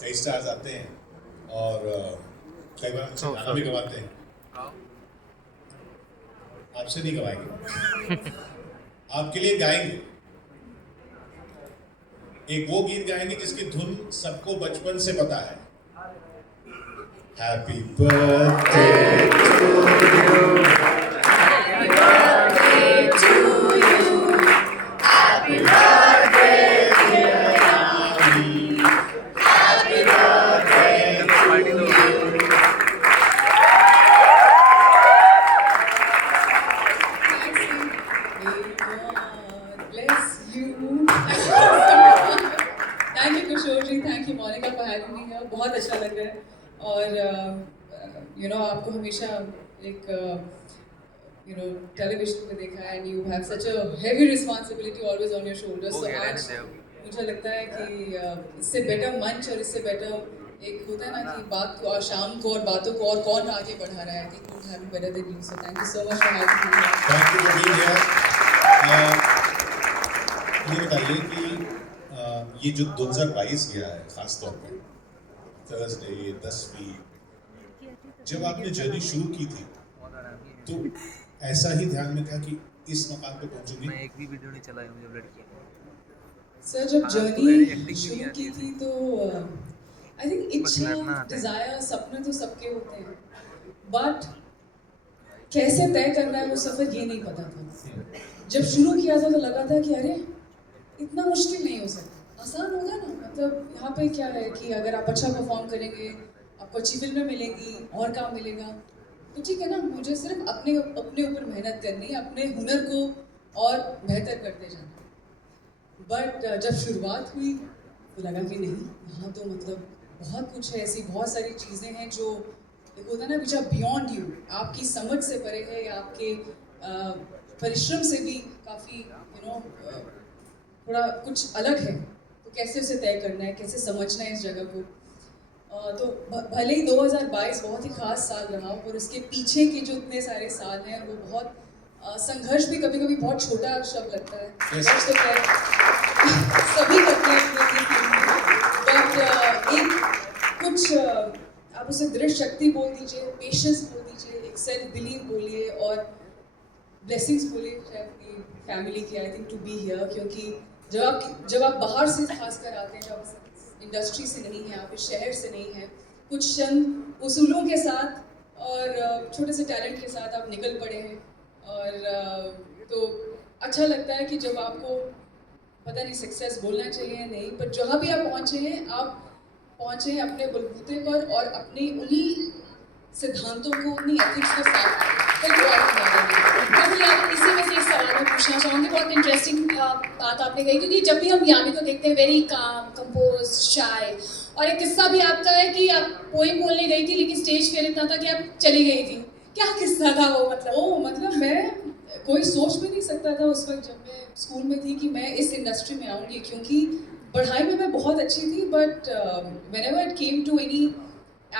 कई स्टार्स आते हैं और कई बार मुझसे गाना भी गवाते हैं। आपसे नहीं गवाएंगे, आपके लिए गाएंगे। एक वो गीत गाएंगे जिसकी धुन सबको बचपन से पता है। Happy birthday to you, happy birthday to you, happy birthday dear Yami, happy birthday to you. Thank you Kishore ji, thank you Monika for having me here. बहुत अच्छा लग रहा है और यू नो आपको हमेशा एक टेलीविजन पे देखा है and you have such a heavy responsibility always on your shoulders. So आज मुझे लगता है कि इससे बेटर मंच और इससे बेटर एक होता है ना कि बात को और शाम को और बातों को और कौन आगे बढ़ा रहा है। I think would have been better than you. So thank you so much for having me. Thank you for being here. ये बताइए कि ये जो 2022 गया है खास तौर पे थर्सडे 10वीं, जब आपने जर्नी शुरू की थी तो ऐसा ही ध्यान में था कि इस मकाम पे पहुंचूंगी? मैं एक भी वीडियो नहीं चलाया हूँ जब लड़की। सर जब जर्नी शुरू की थी तो आई थिंक इच्छा, डिजायर, सपने तो सबके होते हैं, बट कैसे तय करना है वो सफर ये नहीं पता था। जब शुरू किया था तो लगा था कि अरे इतना मुश्किल नहीं हो सकता, आसान होगा ना। मतलब यहाँ पे क्या है कि अगर आप अच्छा परफॉर्म करेंगे आपको अच्छी फिल्में मिलेंगी और काम मिलेगा, तो ठीक है ना। मुझे सिर्फ अपने ऊपर मेहनत करनी है, अपने हुनर को और बेहतर करते जाना। बट जब शुरुआत हुई तो लगा कि नहीं, यहाँ तो मतलब बहुत कुछ है, ऐसी बहुत सारी चीज़ें हैं जो एक होता है ना विच आर बियॉन्ड यू, आपकी समझ से परे है या आपके परिश्रम से भी काफ़ी थोड़ा कुछ अलग है। तो कैसे उसे तय करना है, कैसे समझना है इस जगह को। तो भले ही 2022 बहुत ही खास साल रहा और उसके पीछे के जो इतने सारे साल हैं वो बहुत संघर्ष भी कभी कभी बहुत छोटा शब्द लगता है। संघर्ष तो खैर सभी करते हैं, बट एक कुछ आप उसे दृढ़ शक्ति बोल दीजिए, पेशेंस बोल दीजिए, एक सेल्फ बिलीव बोलिए और ब्लेसिंग्स बोलिए अपनी फैमिली की। I think to be here, क्योंकि जब आप बाहर से खासकर आते हैं, जब इंडस्ट्री से नहीं है, आप इस शहर से नहीं है, कुछ चंद उसूलों के साथ और छोटे से टैलेंट के साथ आप निकल पड़े हैं। और तो अच्छा लगता है कि जब आपको पता नहीं सक्सेस बोलना चाहिए या नहीं, पर जहाँ भी आप पहुँचे हैं, आप पहुँचे हैं अपने बलबूते पर और अपने उन्हीं सिद्धांतों को, उन्हीं एथिक्स को साथ इसी में से एक सवाल मैं पूछना चाहूँगी। बहुत इंटरेस्टिंग बात आपने कही, क्योंकि जब भी हम यामी को देखते हैं वेरी काम, कंपोज, शाय, और एक किस्सा भी आपका है कि आप पोएम बोलने गई थी लेकिन स्टेज फेयर इतना था कि आप चली गई थी। क्या किस्सा था वो? मतलब मैं कोई सोच भी नहीं सकता था उस वक्त जब मैं स्कूल में थी कि मैं इस इंडस्ट्री में आऊँगी, क्योंकि पढ़ाई में मैं बहुत अच्छी थी, but whenever it came to any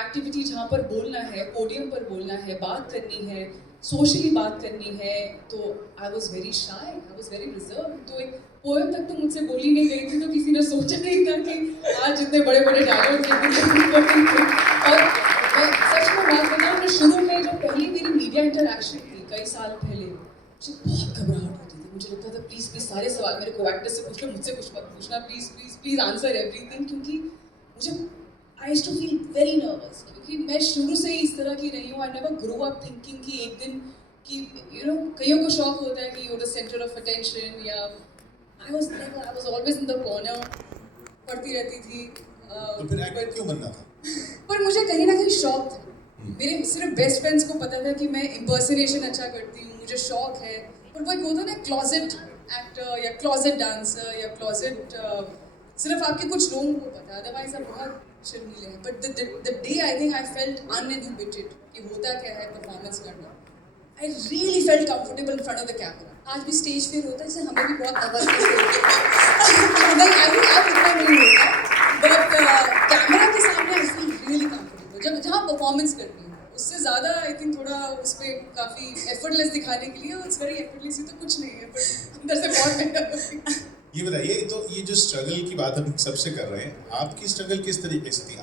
activity जहाँ पर बोलना है, पोडियम पर बोलना है, बात करनी है, सोशली बात करनी है, तो I was very shy, I was very reserve. तो एक पोएम तक तो मुझसे बोली नहीं गई थी, तो किसी ने सोचा नहीं था कि आज जितने बड़े बड़े डायलॉग और मैं सच में बात बताऊँ, मैं शुरू में जो पहली मेरी मीडिया इंटरेक्शन थी कई साल पहले, मुझे बहुत घबराहट होती थी। मुझे लगता था प्लीज़ प्लीज़ सारे सवाल मेरे को एक्टर से पूछ लो, मुझसे कुछ मत पूछना, please please please answer everything, क्योंकि मुझे I used to feel very nervous, क्योंकि मैं शुरू से ही इस तरह की रही हूँ। I never grow up thinking कि एक दिन कि कईयों को शौक होता है कि you are the centre of attention, या I was always in the corner, पढ़ती रहती थी। तो फिर एक्टर क्यों बनना था? पर मुझे कहीं ना कहीं शौक था। मेरे सिर्फ बेस्ट फ्रेंड्स को पता था कि मैं इम्पर्सनेशन अच्छा करती हूँ, मुझे शौक है। पर वो एक होता ना क्लॉजेट एक्टर या क्लॉजेट डांसर या क्लॉजेट, सिर्फ आपके कुछ लोगों को पता है, अदरवाइज आप बहुत शर्मीले हैं। But the day I think I felt uneducated कि होता क्या है परफॉर्मेंस करना, I really felt comfortable in front of the camera. आज भी स्टेज फेयर होता है, जैसे हमें भी बहुत नर्वस नहीं, आई थिंक आप इतना नहीं होता, बट कैमरा के सामने आई फील रियली कंफर्टेबल जब जहाँ परफॉर्मेंस करती हूँ। उससे ज़्यादा आई थिंक थोड़ा उस पर काफ़ी एफर्टलेस दिखाने के लिए, इट्स वेरी एफर्टलेस, तो कुछ नहीं है, बट अंदर से बहुत बेहतर होती है। ये बताइए, तो ये जो स्ट्रगल की बात हम सबसे कर रहे हैं, आपकी स्ट्रगल किस तरीके से थी?